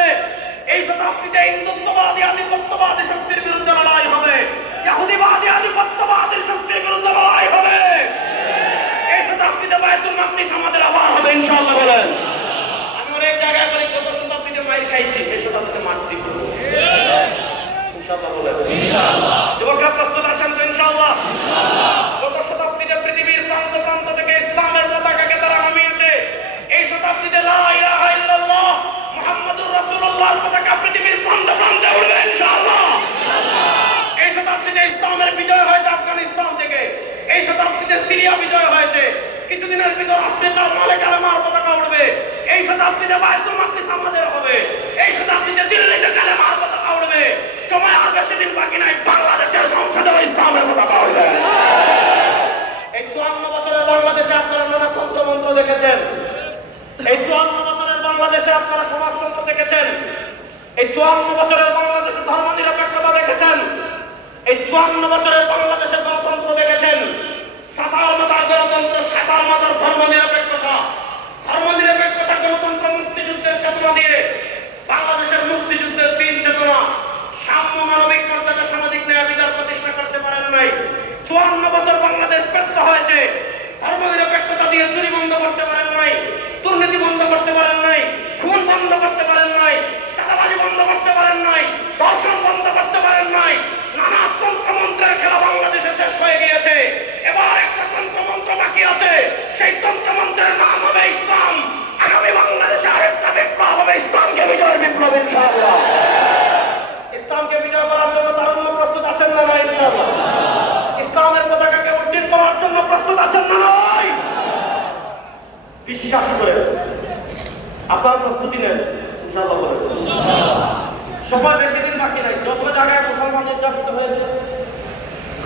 আসছে, এই শতাব্দীতে হিন্দুত্ববাদী আধিপত্যবাদী শক্তির বিরুদ্ধে লড়াই হবে, ইহুদিবাদী আধিপত্যবাদী শক্তির বিরুদ্ধে লড়াই হবে। এই শতাব্দীতে বায়তুল মাকদিস আমাদের আবার হবে ইনশাআল্লাহ। বলেন, আমি অনেক জায়গায় বলি গত শতাব্দীতে মাইর খাইছি, এই শতাব্দীতে মার দিব ইনশাআল্লাহ। বলেন ইনশাআল্লাহ। যুবকরা প্রস্তুত আছেন তো ইনশাআল্লাহ? গত শতাব্দীতে পৃথিবীর প্রান্ত প্রান্ত থেকে ইসলামের পতাকাকে তারা নামিয়েছে, এই শতাব্দীতে লা ইলাহা ইল্লাল্লাহ মুহাম্মাদুর রাসূলুল্লাহর পতাকা পৃথিবীর প্রান্তে প্রান্তে উড়বে ইনশাআল্লাহ। এই শতাব্দীতে ইসলামের বিজয় হয়েছে আফগানিস্তান থেকে, এই শতাব্দীতে সিরিয়া বিজয় হয়েছে, কিছুদিনের ভিতর আফ্রিকার মালে কালেমার পতাকা উড়বে, এই শতাব্দীতে বায়তুল মাকদিস আমাদের হবে, এই শতাব্দীতে দিল্লিতে কালেমার পতাকা উড়বে। সময় আর বেশি দিন বাকি নাই, বাংলাদেশের সংসদে ইসলামের পতাকা উড়বে। এই 54 বছরের বাংলাদেশে আপনারা নানা তন্ত্রমন্ত্র দেখেছেন, এই 54 বছরের বাংলাদেশে আপনারা সমাজতন্ত্র দেখেছেন, এই 54 বছরের বাংলাদেশে ধর্ম নিরপেক্ষতা দেখেছেন, এই 54 বছরের বাংলাদেশের গণতন্ত্র দেখেছেন। সাতার মাতার গণতন্ত্র, সাতার মাতার ধর্ম নিরপেক্ষতা, ধর্ম নিরপেক্ষতা, গণতন্ত্র, মুক্তিযুদ্ধের চেতনা দিয়ে বাংলাদেশের মুক্তিযুদ্ধের 3 চেতনা, সাম্য, মানবিক মর্যাদা, সামাজিক ন্যায় বিচার প্রতিষ্ঠা করতে পারেন নাই। 54 বছর বাংলাদেশ ব্যর্থ হয়েছে, ধর্ম নিরপেক্ষতা দিয়ে চুরি বন্ধ করতে পারেন নাই, দুর্নীতি বন্ধ করতে পারেন নাই, খুন বন্ধ করতে পারেন নাই, চাঁদাবাজি বন্ধ করতে পারেন নাই, ধর্ষণ বন্ধ করতে পারেন নাই। নানা তন্ত্রমন্ত্রের খেলা বাংলাদেশে শেষ হয়ে গিয়েছে, এবার একটা তন্ত্রমন্ত্র বাকি আছে, সেই তন্ত্রমন্ত্রের নাম হবে ইসলাম। আগামী বাংলাদেশে আরেকটা বিপ্লব হবে, ইসলামকে বিজয়ের বিপ্লব ইনশাআল্লাহ। ইসলামকে বিজয় করার জন্য তারুণ্য প্রস্তুত আছেন না নাই ইনশাআল্লাহ? ইসলামের পতাকাকে উড্ডীন করার জন্য প্রস্তুত আছেন না নাই? বিশ্বাস করে আপনারা প্রস্তুতি নেন ইনশাআল্লাহ। বলেন সময় বেশি দিন বাকি নাই, যত জায়গায় মুসলমান নির্যাতিত হয়েছে,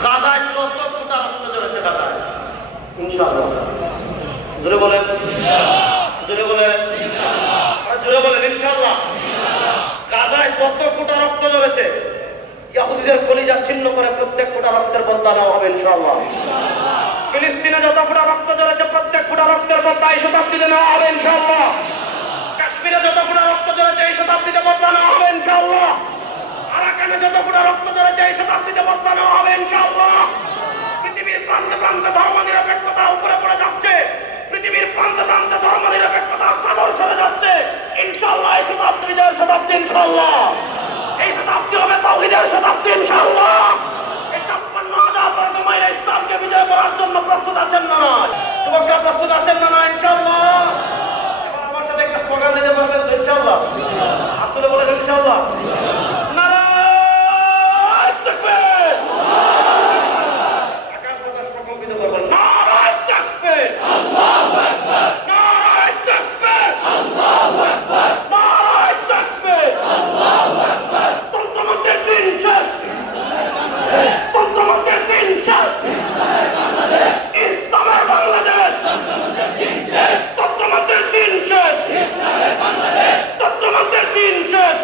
গাজায় যত ফুটা রক্ত ঝরেছে গাজায় ইনশাআল্লাহ। জোরে বলেন জোরে বলেন জোরে বলেন ইনশাআল্লাহ। গাজায় যত ফুটা রক্ত ঝরেছে, ইহুদিদের কলিজা ছিন্ন করে প্রত্যেক ফুটা রক্তের বদলা নেওয়া হবে ইনশাআল্লাহ। ফিলিস্তিনে যত ফুটা রক্ত ঝরেছে, প্রত্যেক ফুটা রক্তের বদলা এই শতাব্দীতে নেওয়া হবে ইনশাআল্লাহ। কাশ্মীরে যত ফুটা রক্ত ঝরেছে, এই শতাব্দীতে বদলা নেওয়া হবে ইনশাআল্লাহ। আরাকানে যত ফুটা রক্ত ঝরেছে, এই শতাব্দীতে বদলা নেওয়া হবে ইনশাআল্লাহ। পৃথিবীর প্রান্তে প্রান্তে ধর্ম নিরপেক্ষতা উপরে পড়ে যাচ্ছে, পৃথিবীর প্রান্তে প্রান্তে ধর্ম নিরপেক্ষতা চাদর সরে যাচ্ছে ইনশাআল্লাহ। এই শতাব্দী বিজয়ের শতাব্দী ইনশাআল্লাহ, এই শতাব্দী হবে তাওহীদের শতাব্দী ইনশাআল্লাহ। এই 56,000 বর্গ মাইল ইসলামকে বিজয় করার জন্য প্রস্তুত আছেন না নাই? যুবকরা প্রস্তুত আছেন না নাই ইনশাআল্লাহ? এবার আমার সাথে একটা স্লোগান দিতে পারবেন তো ইনশাআল্লাহ? আপনারা বলেন ইনশাআল্লাহ। নারায়ে তাকবীর। আকাশ বাতাস প্রকম্পিত করবেন, নারায়ে তাকবীর, আল্লাহু আকবার, নারায়ে তাকবীর, আল্লাহু আকবার, নারায়ে তাকবীর, আল্লাহু আকবার। তন্ত্রমন্ত্রের দিন শেষ, তন্ত্রমন্ত্রের দিন শেষ, ইসলামের বাংলাদেশ, তন্ত্রমন্ত্রের দিন শেষ, তন্ত্রমন্ত্রের দিন শেষ।